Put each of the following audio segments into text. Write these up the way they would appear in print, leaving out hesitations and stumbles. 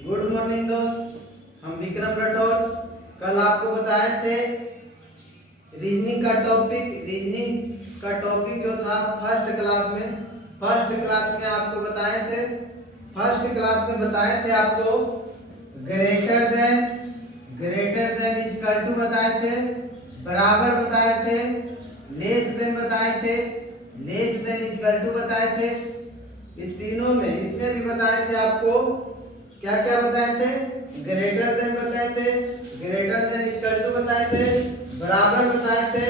Good morning दोस्त, हम विक्रम राठौर। कल आपको बताए थे रीजनिंग का टॉपिक जो था फर्स्ट क्लास में आपको बताए थे। फर्स्ट क्लास में बताए थे आपको ग्रेटर देन इक्वल टू बताए थे, बराबर बताए थे, लेस देन बताए थे, लेस देन इक्वल टू बताए थे। इस तीनों में इसमें भी बताए थे आपको क्या क्या बताए थे, ग्रेटर देन बताए थे, ग्रेटर देन इक्वल टू बताए थे, बराबर बताए थे,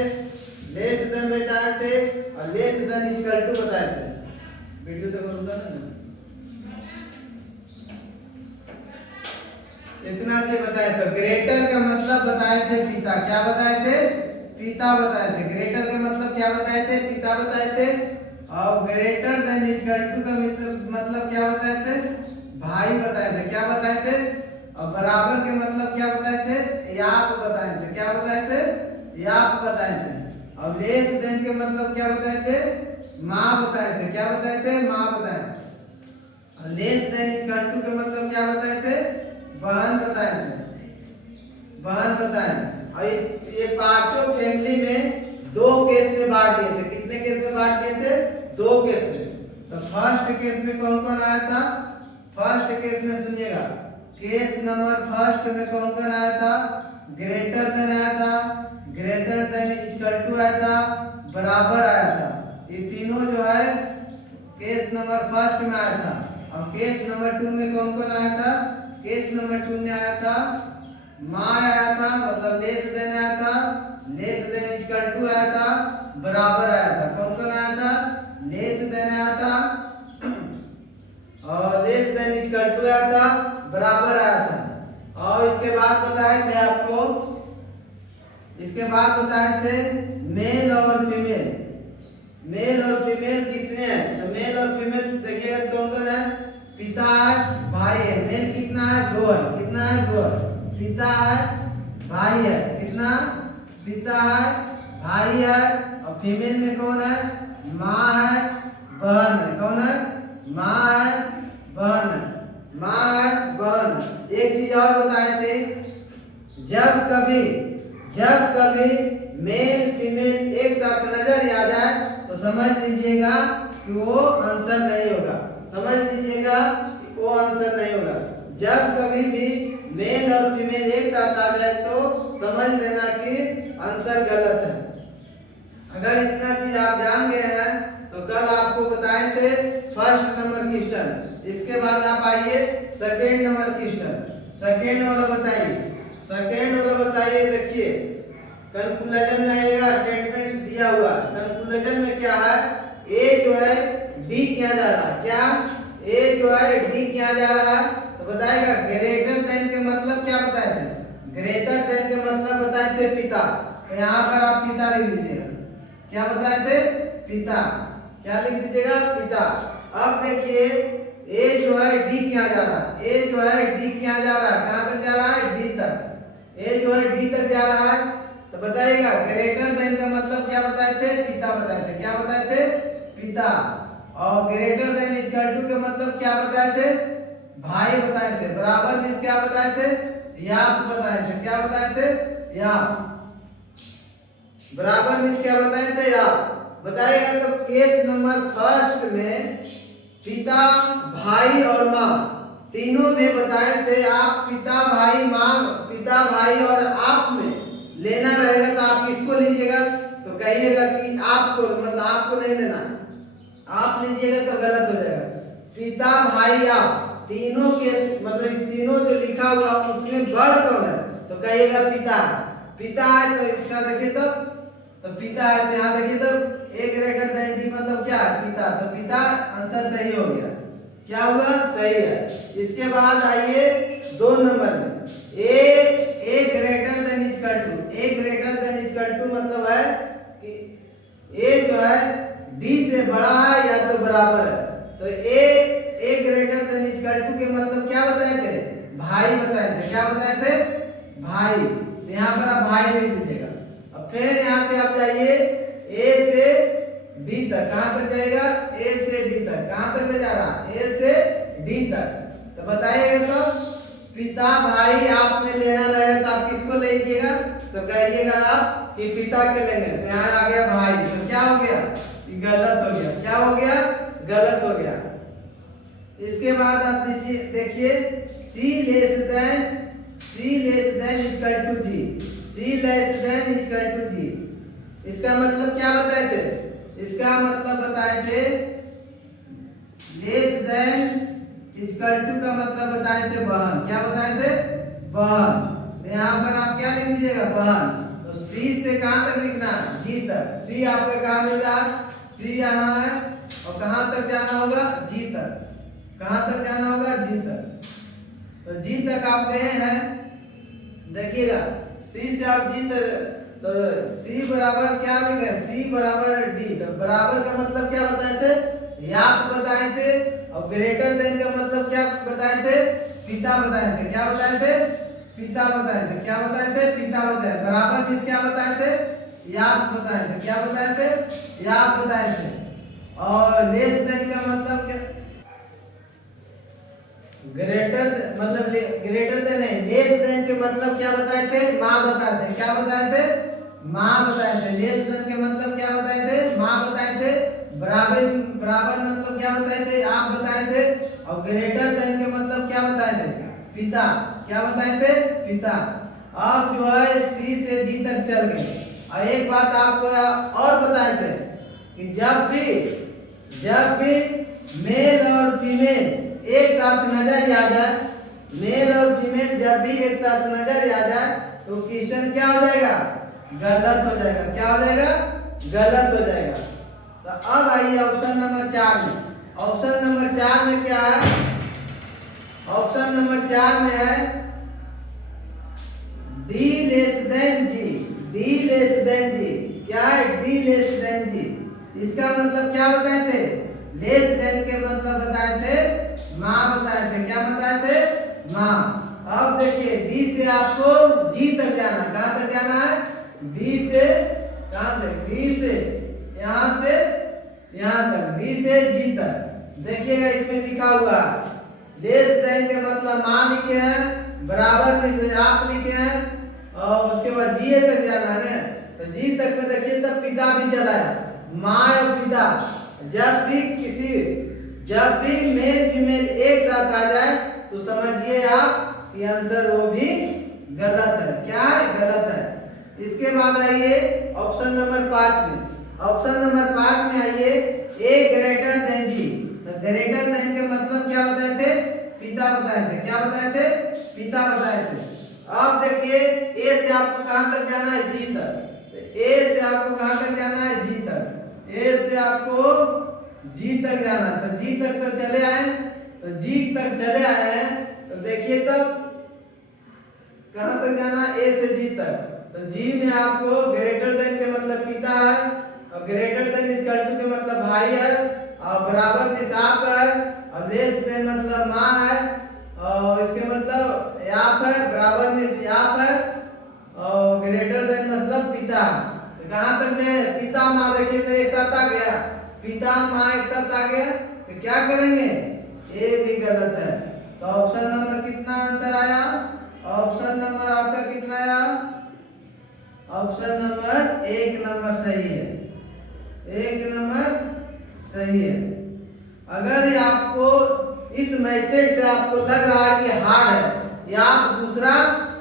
लेस देन बताए थे और लेस देन इक्वल टू बताए थे। वीडियो तो करूंगा ना, इतना से बताए थे। ग्रेटर का मतलब बताए थे पिता, क्या बताए थे, पिता बताए थे। ग्रेटर का मतलब क्या बताए थे, पिता बताए थे। और ग्रेटर देन इक्वल टू का मतलब क्या बताए थे, भाई बताए थे, क्या बताए थे। और बराबर के मतलब क्या बताए थे, याप बताए थे, क्या बताए थे, याप बताए थे। और लेस देन के मतलब क्या बताए थे, माँ बताए थे, क्या बताए थे, माँ बताए थे। और लेस देन इक्वल टू के मतलब क्या बताए थे, बहन बताए थे, बहन बताए। और ये पांचों फैमिली में दो केस में बांट दिए थे। कितने केस में बांट दिए थे, दो केस में। तो फर्स्ट केस में कौन कौन आया था, फर्स्ट केस में सुनिएगा, केस नंबर फर्स्ट में कौन कौन आया था, ग्रेटर देन आया था, ग्रेटर देन इक्वल टू आया था, बराबर आया था। ये तीनों जो है केस नंबर फर्स्ट में आया था। और केस नंबर टू में कौन कौन आया था, केस नंबर टू में आया था माँ आया था, मतलब लेस देन आया था, लेस देन इक्वल टू आया था, बराबर आया था। कौन कौन आया था, लेस देन आया था और लेस देन इक्वल टू आया था, बराबर आया था। और इसके बाद बताए थे आपको, इसके बाद बताए थे मेल और फीमेल। मेल और फीमेल कितने हैं, तो मेल और फीमेल देखिएगा कौन कौन है, पिता है, भाई है। मेल कितना है, दो है, कितना है, दो है। पिता है, भाई है, कितना, पिता है, भाई है। और फीमेल में कौन है, माँ है, बहन है। कौन है, माँ है, बहन है, माँ है, बहन है। एक चीज और बताए थे, जब कभी मेल फीमेल एक साथ नजर आ जाए तो समझ लीजिएगा कि वो आंसर नहीं होगा, समझ लीजिएगा कि वो आंसर नहीं होगा। जब कभी भी मेल और फीमेल एक साथ आ जाए तो समझ लेना कि आंसर गलत है। अगर इतना चीज आप जान गए हैं तो कल आपको बताए थे फर्स्ट नंबर क्वेश्चन। इसके बाद आप आइए सेकेंड नंबर क्वेश्चन। सेकेंड वाला बताइए, सेकेंड वाला बताइए। देखिए कंक्लूजन में आएगा, स्टेटमेंट दिया हुआ। कंक्लूजन में क्या है, ए जो है डी किया जा रहा है, क्या, ए जो है डी किया जा रहा है। तो बताएगा ग्रेटर देन के मतलब क्या बताए थे, ग्रेटर देन के मतलब बताए थे पिता। तो यहाँ पर आप पिता लिख दीजिएगा, क्या बताए थे, पिता। क्या लिख दीजिएगा, पिता। अब देखिए ए जो है डी किया जा रहा है, ए जो है डी किया जा रहा है, कहां तक जा रहा है, डी तक। ए जो है डी तक जा रहा है। तो बताइएगा ग्रेटर देन का मतलब क्या बताए थे, पिता बताए थे, क्या बताए थे, पिता। और ग्रेटर देन इक्वल टू के मतलब क्या बताए थे, भाई बताए थे। बराबर मींस क्या बताए थे, याप बताए थे, क्या बताए थे, याप। बराबर मींस क्या बताए थे, याप। बताइएगा तो केस नंबर फर्स्ट में पिता, भाई और माँ तीनों में बताए थे आप पिता, भाई, माँ, पिता, भाई और आप में लेना रहेगा तो आप किसको लीजिएगा, तो कहिएगा कि आपको, मतलब आपको नहीं लेना, आप लीजिएगा तो गलत हो जाएगा। पिता, भाई, आप तीनों के मतलब तीनों जो लिखा हुआ उसमें बड़ कौन है, तो कहिएगा पिता। पिता है तो इसका देखिए तो पिता है, तो यहाँ देखिए तो ए ग्रेटर देन डी मतलब क्या है, पिता। तो पिता आंसर सही हो गया, क्या हुआ, सही है। इसके बाद आइए दो नंबर में, A greater than equal to. A greater than equal to मतलब है कि ए जो है डी से बड़ा है या तो बराबर है। तो ए ग्रेटर देन इक्वल टू के मतलब क्या बताए थे, भाई बताए थे, क्या बताए थे, भाई। तो यहाँ पर आप भाई लिख दीजिएगा। अब फिर यहाँ से आप जाइए ए से डी तक, कहां तक जाएगा, ए से डी तक। कहां तक जा रहा, ए से डी तक। तो बताइएगा तो पिता भाई आप में लेना रहेगा तो आप किसको लीजिएगा? तो कहिएगा आप कि पिता के लेंगे। तो यहाँ आ गया भाई, तो क्या हो गया? गलत हो गया। क्या हो गया? गलत हो गया। इसके बाद आप देखिए C less than equal to G। C less than equal to G, इसका मतलब क्या बताए थे? इसका मतलब बताए थे लेस देन इक्वल टू का मतलब बताए थे बहन। क्या बताए थे? बहन। यहाँ पर आप क्या लिख दीजिएगा? बहन। तो C से कहां तक लिखना? G तक। C आपका कहां मिल रहा? C यहाँ है और कहां तक जाना होगा? G तक। कहां तक जाना होगा? G तक। तो G तक आप गए हैं, देखिएगा C से आप G तक, तो C बराबर क्या लिखे? C बराबर D। तो बराबर का मतलब क्या बताए थे? याप बताए थे। और ग्रेटर देन का मतलब क्या बताए थे? पिता बताए थे। क्या बताए थे? पिता बताए थे। क्या बताए थे? पिता बताए। बराबर चीज क्या बताए थे? याप बताए थे। क्या बताए थे? याप बताए थे। और लेस देन का मतलब क्या? ग्रेटर देन नहीं, लेस देन के मतलब क्या बताए थे? माँ बताए थे। क्या बताए थे? माँ बताए थे। लेस देन के मतलब क्या बताए थे? माँ बताए थे। बराबर मतलब क्या बताए थे? आप बताए थे। और ग्रेटर देन के मतलब क्या बताए थे? पिता। क्या बताए थे? पिता। अब जो है C से G तक चल गए। और एक बात आपको और बताए थे कि जब भी मेल और फीमेल एक साथ नजर आ जाए, मेल और फीमेल जब भी एक साथ नजर आ जाए तो क्वेश्चन क्या हो जाएगा? गलत हो जाएगा। क्या हो जाएगा? गलत हो जाएगा। तो अब आइए ऑप्शन नंबर 4 में। ऑप्शन नंबर 4 में क्या है? ऑप्शन नंबर 4 में है D less than G। D less than G क्या है? D less than G। इसका मतलब क्या बताए थे? लेस देन के मतलब बताए थे माँ बताए थे। क्या बताए थे? माँ। अब देखिए D से आपको G तक जाना। कहां तक जाना है? D से कहां तक? D से यहां से यहां तक, D से G तक। देखिएगा इसमें लिखा हुआ लेस देन के मतलब माँ लिखे हैं, बराबर में आप लिखे हैं, और उसके बाद G तक जाना है ना। तो G तक में देखिए तब पिता भी चला है। माँ और पिता जब भी मेल फीमेल एक साथ आ जाए तो समझिए आप कि आंसर वो भी गलत है। क्या है? गलत है। इसके बाद आइए ऑप्शन नंबर 5 में। ऑप्शन नंबर 5 में आइए A ग्रेटर देन G। तो ग्रेटर देन के मतलब क्या बताए थे? पिता बताए थे। क्या बताए थे? पिता बताए थे। अब देखिए A से आपको कहां तक जाना है? G तक। तो A से आपको कहां तक जाना है? G तक। A से आपको G तक जाना है। तो G तक तो चले आए। तो G तक चले आए हैं तो देखिए तब कहां तक जाना है? A से G तक। तो G में आपको ग्रेटर देन के मतलब पिता है, और ग्रेटर देन इक्वल टू के मतलब भाई है, और बराबर में आप है, और लेस देन मतलब माँ है, और इसके मतलब आप है, बराबर में आप है, और ग्रेटर देन मतलब पिता। तो कहां तक गए? पिता माँ। देखिए तो एक साथ आ गया, पिता माँ एक साथ आ गया। तो क्या करेंगे? ए भी गलत है। तो ऑप्शन नंबर कितना आंसर आया? ऑप्शन नंबर आपका कितना आया? ऑप्शन नंबर 1 नंबर सही है। 1 नंबर सही है। अगर आपको इस मेथड से आपको लग रहा है कि हार्ड है, या आप दूसरा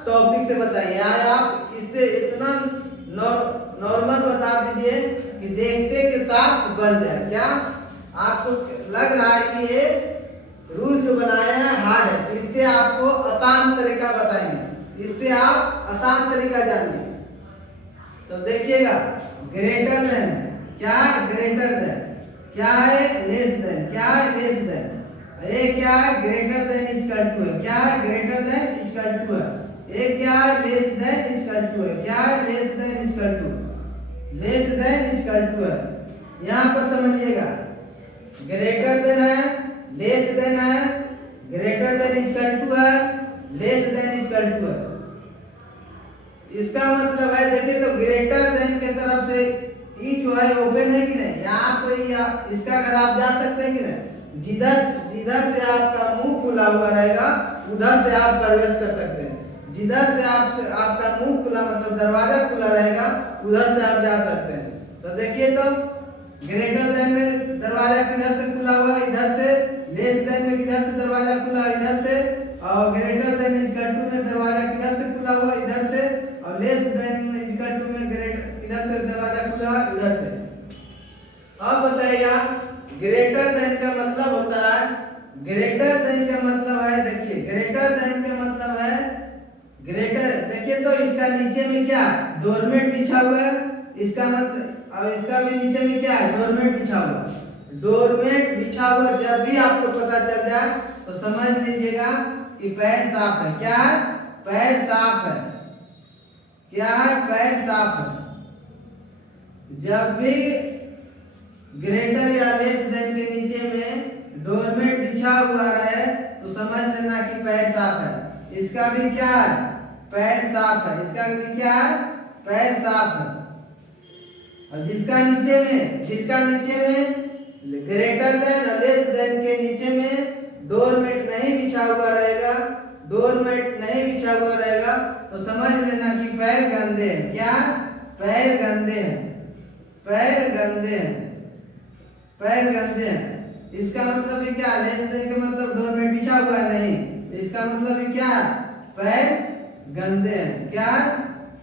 टॉपिक से बताइए, या आप इससे इतना नॉर्मल बता दीजिए कि देखते के साथ बन जाए। क्या आपको लग रहा है कि ये रूल जो बनाए हैं हार्ड है, इससे आपको आसान तरीका बताएंगे, इससे आप आसान तरीका जानिए। तो देखिएगा ग्रेटर देन क्या है? ग्रेटर देन क्या है? लेस देन क्या है? Less then. ये क्या है? ग्रेटर देन इक्वल टू है। क्या है? ग्रेटर देन इक्वल टू है। ये क्या है? लेस देन इक्वल टू है। क्या है? Less than equal to, less than equal to है। यहाँ पर समझिएगा ग्रेटर देन है, लेस देन है, ग्रेटर देन इक्वल टू है, लेस देन इक्वल टू है। इसका मतलब है देखिए तो ग्रेटर देन के तरफ से ई जो है ओपन है कि नहीं? यहाँ तो इसका अगर आप जान सकते हैं कि नहीं? जिधर जिधर से आपका मुंह खुला हुआ रहेगा उधर से आप प्रवेश कर सकते हैं। जिधर से आपका मुंह खुला मतलब दरवाजा खुला रहेगा उधर से आप जा सकते हैं। तो देखिए तो ग्रेटर देन में दरवाजा किधर से खुला हुआ इधर से, लेस देन में किधर से दरवाजा खुला इधर से, और ग्रेटर देन इक्वल टू में दरवाजा किधर से खुला हुआ इधर से, और लेस देन इक्वल टू में किधर से दरवाजा खुला इधर से। अब बताइएगा ग्रेटर देन का मतलब होता है, ग्रेटर देन का मतलब है, देखिए ग्रेटर देन का मतलब है ग्रेटर, देखिए तो इसका नीचे में क्या डोरमेट बिछा हुआ है, इसका मतलब और इसका भी नीचे में क्या है डोरमेट बिछा हुआ। डोरमेट बिछा हुआ जब भी आपको पता चल जाए तो समझ लीजिएगा कि पैर साफ है। क्या है? पैर साफ है। क्या है? पैर साफ है। जब भी ग्रेटर या लेस देन के नीचे में डोरमेट बिछा हुआ रहे तो समझ लेना कि पैर साफ है। इसका भी क्या है? पैर साफ है। इसका भी क्या है? पैर साफ है। और जिसका नीचे में ग्रेटर देन और लेस देन के नीचे में डोरमेट नहीं बिछा हुआ रहेगा, डोरमेट नहीं बिछा हुआ रहेगा तो समझ लेना कि पैर गंदे हैं। क्या? पैर गंदे हैं। पैर गंदे हैं। पैर गंदे हैं। इसका मतलब भी क्या? लेस देन का मतलब डोरमेट बिछा हुआ नहीं, इसका मतलब भी क्या? पैर गंदे हैं। क्या?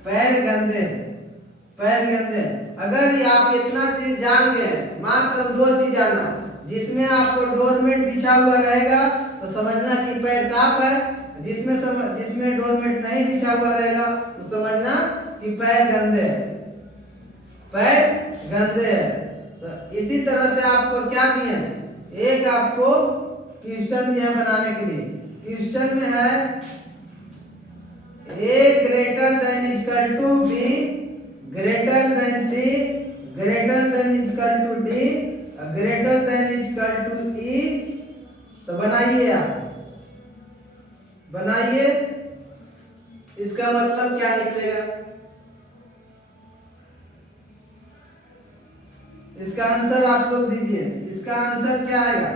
पैर गंदे हैं। पैर गंदे। अगर ये आप इतना चीज जान गए, मात्र 2 चीज जानना, जिसमें आपको डोरमेट बिछा हुआ रहेगा तो समझना कि पैर साफ है, जिसमें डोरमेट नहीं बिछा हुआ रहेगा तो समझना कि पैर गंदे है। पैर गंदे है। तो इसी तरह से आपको क्या दिए, एक आपको क्वेश्चन दिया बनाने के लिए। क्वेश्चन में है A greater than equal to B greater than C greater than equal to D greater than equal to E। तो बनाइए, आप बनाइए, इसका मतलब क्या निकलेगा, इसका आंसर आप लोग दीजिए। इसका आंसर क्या आएगा?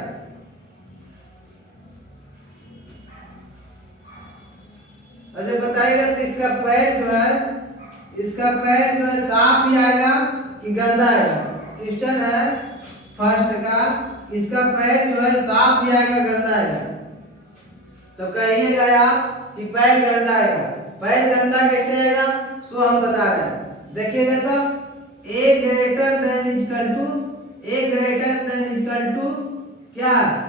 अच्छा बताइएगा तो इसका पैर जो है साफ ही आएगा कि गंदा आएगा? क्वेश्चन है फर्स्ट का, इसका पैर जो है साफ ही आएगा गंदा आएगा? तो कहिएगा आप कि पैर गंदा आएगा। पैर गंदा कैसे आएगा सो हम बता रहे हैं। देखिएगा तो A greater than equal to क्या है?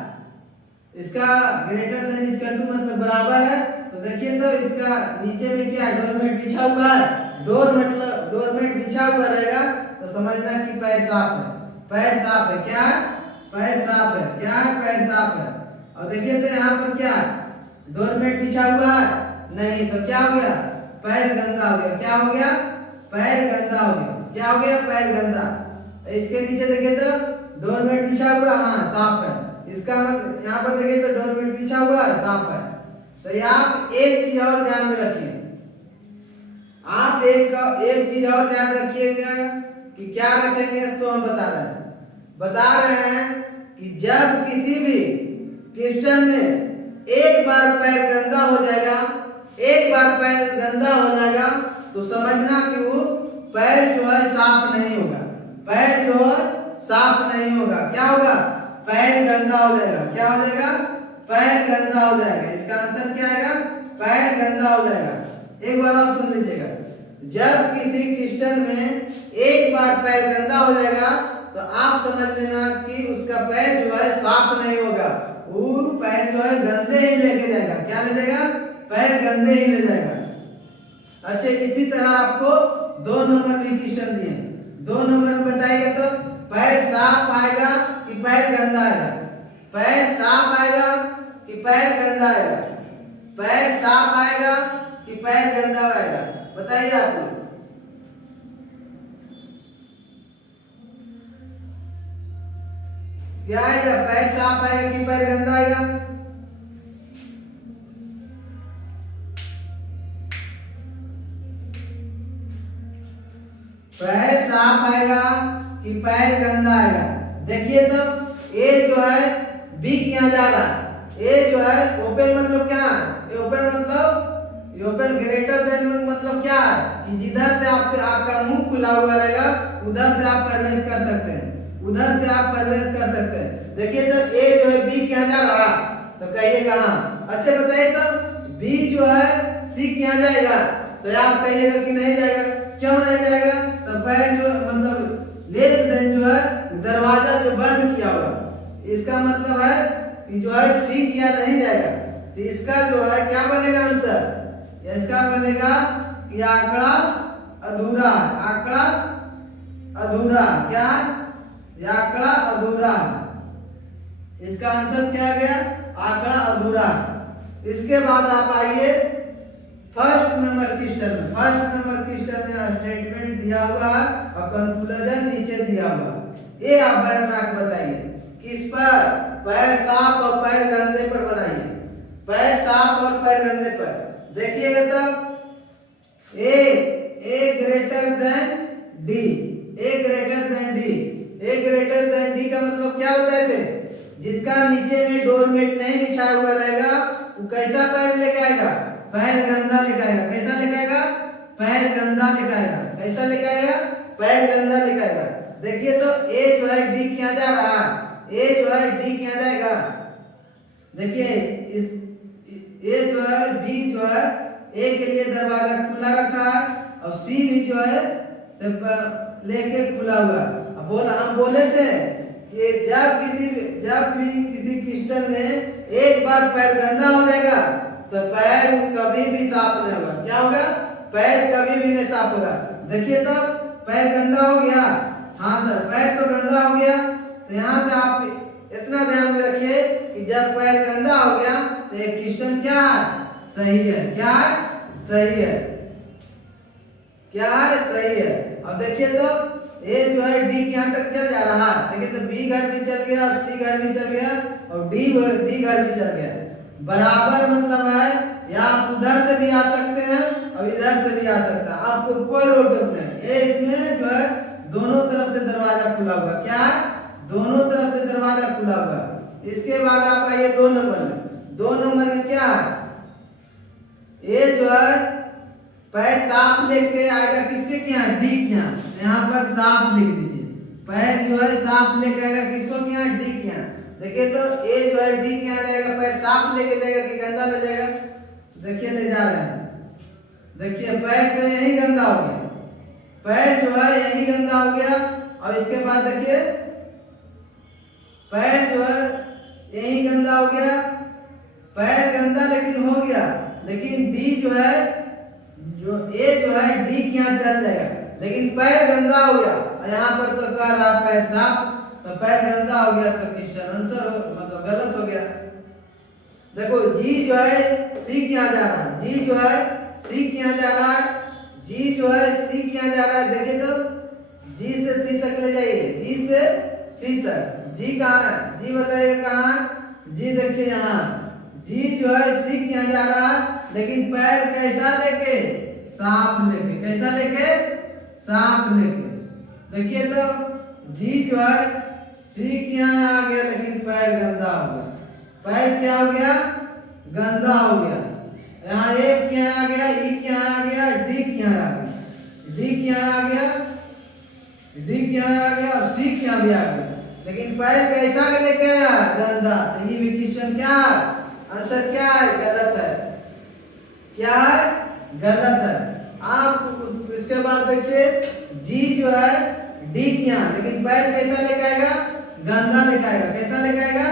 इसका ग्रेटर देन इक्वल टू मतलब बराबर है। तो देखिए तो इसका नीचे में क्या डोरमेट बिछा हुआ है, डोरमेट बिछा हुआ रहेगा तो समझना कि पैर साफ है। पैर साफ है। क्या? पैर साफ है। क्या? पैर साफ है। और देखिए तो यहाँ पर क्या डोरमेट बिछा हुआ है नहीं, तो क्या हो गया? पैर गंदा हो गया। क्या हो गया? पैर गंदा हो गया। क्या हो गया? पैर गंदा। इसके नीचे देखिए तो डोरमेट बिछा हुआ, हाँ साफ है। इसका मतलब यहाँ पर देखिए तो डोरमेट बिछा हुआ है, साफ है। तो आप एक चीज और ध्यान में रखिए, आप एक चीज और ध्यान रखिएगा कि क्या रखेंगे तो हम बता रहे हैं कि जब किसी भी क्वेश्चन में एक बार पैर गंदा हो जाएगा, तो समझना कि वो पैर जो है साफ नहीं होगा। पैर जो है साफ नहीं होगा। क्या होगा? पैर गंदा हो जाएगा। क्या हो जाएगा? पैर गंदा हो जाएगा। इसका आंसर क्या आएगा? पैर गंदा हो जाएगा। एक बार और सुन लीजिएगा, जब किसी क्वेश्चन में एक बार पैर गंदा हो जाएगा तो आप समझ लेना कि उसका पैर जो है साफ नहीं होगा, वो पैर जो है गंदे ही लेके जाएगा। क्या ले जाएगा? पैर गंदे ही ले जाएगा। अच्छा इसी तरह आपको 2 नंबर भी क्वेश्चन दिए, 2 नंबर में बताइएगा तो पैर साफ आएगा कि पैर गंदा आएगा? पैर साफ आएगा कि पैर गंदा आएगा? पैर साफ आएगा कि पैर गंदा आएगा? बताइए आप लोग। क्या आएगा? पैर साफ आएगा कि पैर गंदा आएगा? पैर साफ आएगा कि पैर गंदा आएगा? देखिए तो ये जो है बी किया जा रहा है। ए जो है ओपन मतलब क्या है, ओपन मतलब ओपन ग्रेटर देन मतलब क्या है कि जिधर से आपका मुंह खुला हुआ रहेगा उधर से आप प्रवेश कर सकते हैं, उधर से आप प्रवेश कर सकते हैं। देखिए तो ए जो है बी किया जा रहा, तो कहिएगा हाँ। अच्छा बताइए तो बी जो है सी किया जाएगा, तो आप कहिएगा कि नहीं जाएगा। क्यों नहीं जाएगा, तो पहले जो मतलब लेस देन जो है दरवाजा जो बंद किया हुआ, इसका मतलब है कि जो है सी किया नहीं जाएगा। तो इसका जो है क्या बनेगा आंसर, इसका बनेगा कि आंकड़ा अधूरा, आंकड़ा अधूरा क्या, आंकड़ा अधूरा। इसका आंसर क्या गया, आंकड़ा अधूरा। इसके बाद आप आइए फर्स्ट नंबर क्वेश्चन में। फर्स्ट नंबर क्वेश्चन में स्टेटमेंट दिया हुआ है और कंक्लूजन नीचे दिया हुआ है। ये आप बना के बताइए किस पर, पैर साफ और पैर गंदे पर बनाइए, पैर साफ और पैर गंदे पर। देखिएगा तब ए ग्रेटर देन डी, ए ग्रेटर देन डी। ए ग्रेटर देन डी का मतलब क्या बताए थे, जिसका नीचे में डोरमेट नहीं बिछाया हुआ रहेगा वो कैसा पैर लेके आएगा, पैर गंदा लेके आएगा। कैसा लेके आएगा, पैर गंदा लेके आएगा। कैसा लेके आएगा, पैर गंदा लेके आएगा। देखिए तो ए जो है डी किया जा रहा है, ए जो है डी किया जाएगा। देखिए इस ए जो है बी जो है ए के लिए दरवाजा खुला रखा है और सी भी जो है लेके खुला हुआ। अब हम बोले थे कि जब भी किसी क्वेश्चन में एक बार पैर गंदा हो जाएगा तो पैर कभी भी साफ नहीं होगा। क्या होगा, पैर कभी भी नहीं साफ होगा। देखिए तो पैर गंदा हो गया, हाँ सर पैर तो गंदा हो गया। तो यहाँ से आप इतना ध्यान में रखिए कि जब पैर गंदा हो गया तो एक क्वेश्चन क्या है, सही है। क्या है, सही है। क्या है, सही है। अब देखिए तो ए जो है डी के यहाँ तक चल जा रहा है। देखिए तो बी घर भी चल गया, सी घर भी चल गया और डी घर भी चल गया। बराबर मतलब है या आप उधर से भी आ सकते हैं और इधर से भी आ सकता है, आपको कोई रोक टोक नहीं। ए इसमें जो है दोनों तरफ से दरवाजा खुला हुआ। क्या है, दोनों तरफ से दरवाजा खुला हुआ। इसके बाद आप आइए 2 नंबर में। 2 नंबर में क्या है, ए जो है पैर साफ लेके आएगा किसके के यहाँ, डी के यहाँ। यहाँ पर साफ लिख दीजिए, पैर जो है साफ लेके आएगा किसको के यहाँ, डी के यहाँ। देखिए तो ए जो है डी के यहाँ जाएगा, पैर साफ लेके जाएगा कि गंदा ले जाएगा। देखिए ले जा रहे हैं, देखिए पैर तो यही गंदा हो गया, पैर जो है यही गंदा हो गया। और इसके बाद देखिए पैर जो है यही गंदा हो गया, पैर गंदा लेकिन हो गया, लेकिन डी जो है जो ए जो है डी के यहाँ चल जाएगा, लेकिन पैर गंदा हो गया। यहाँ पर तो कह रहा पैर साफ, तो पैर गंदा हो गया तो क्वेश्चन आंसर हो मतलब गलत हो गया। देखो जी जो है सी के यहाँ जा रहा है, जी जो है सी के यहाँ जा रहा है, जी जो है सी के यहाँ जा रहा है। देखिए तो जी से सी तक ले जाइए, जी से सी तक। जी कहाँ है, जी बताइएगा कहाँ है, जी देखिए यहाँ जी जो है सी के यहाँ जा रहा है, लेकिन पैर कैसा लेके, साफ लेके। कैसा लेके, साफ लेके। देखिए तो जी जो है सी के यहाँ आ गया, लेकिन पैर गंदा हो गया। पैर क्या हो गया, गंदा हो गया। यहाँ ए के यहाँ आ गया, ई के यहाँ आ गया, डी के यहाँ आ गया, डी के यहाँ आ गया, डी के यहाँ आ गया और सी के यहाँ भी आ गया, लेकिन पैर कैसा लेके आया, गंदा। तो ये भी क्वेश्चन क्या है, आंसर क्या है, गलत है। क्या है, गलत है। आप इसके बाद देखिए जी जो है डी के यहाँ, लेकिन पैर कैसा लेके आएगा, गंदा लेके आएगा। कैसा लेके आएगा,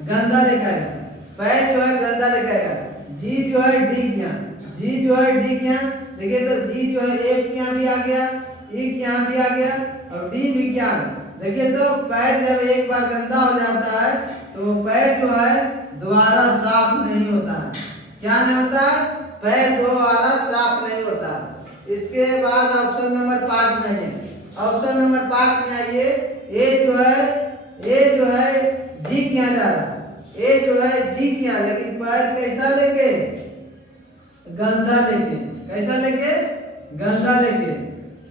गंदा लेके आएगा। पैर जो है गंदा लेके आएगा। जी जो है डी के यहाँ, जी जो है डी के यहाँ। देखिए तो जी जो है ए के यहाँ भी आ गया, ई के यहाँ भी आ गया और डी भी क्या है। देखिए तो पैर जब एक बार गंदा हो जाता है तो पैर जो है दोबारा साफ नहीं होता है। क्या नहीं होता, पैर दोबारा साफ नहीं होता। इसके बाद ऑप्शन नंबर 5 में है। ऑप्शन नंबर 5 में आइए, ए जो है जी के यहाँ जा रहा है, ए जो है जी के यहाँ, लेकिन पैर कैसा लेके, गंदा लेके। कैसा लेके, गंदा लेके।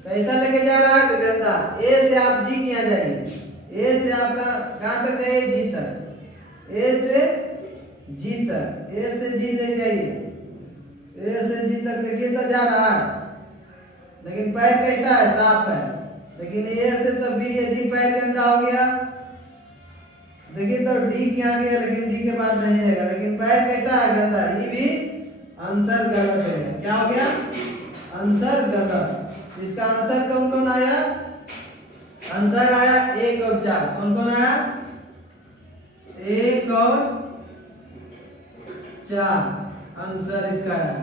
कैसा लेके जा रहा है, गंदा। ए से आप जी के यहाँ जाइए, ए से आप कहाँ तक गए, जी तक। ए से जी तक, ए से जी ले जाइए, ए से जी तक देखिए तो जा रहा है, लेकिन पैर कैसा है, साफ है। लेकिन ए से तो बी ए जी पैर गंदा हो गया, देखिए तो डी के यहाँ गया, लेकिन डी के बाद नहीं आएगा, लेकिन पैर कैसा है, गंदा। ये भी आंसर गलत हो गया। क्या हो गया, आंसर गलत। इसका आंसर कौन कौन आया, आंसर आया 1 और 4। कौन कौन आया, 1 और 4 आंसर इसका है।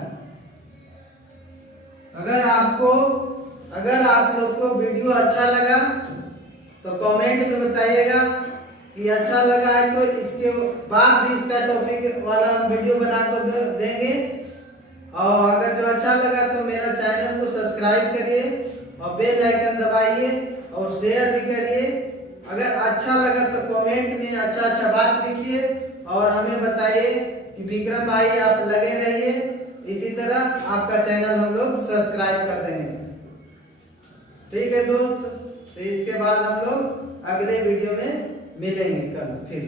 अगर आप लोग को वीडियो अच्छा लगा तो कमेंट में बताइएगा कि अच्छा लगा है, तो इसके बाद भी इसका टॉपिक वाला हम वीडियो बना कर देंगे। और अगर जो अच्छा लगा तो मेरा चैनल को सब्सक्राइब करिए और बेल आइकन दबाइए और शेयर भी करिए। अगर अच्छा लगा तो कमेंट में अच्छा बात लिखिए और हमें बताइए कि विक्रम भाई आप लगे रहिए, इसी तरह आपका चैनल हम लोग सब्सक्राइब कर देंगे। ठीक है दोस्त, तो इसके बाद हम लोग अगले वीडियो में मिलेंगे कल फिर।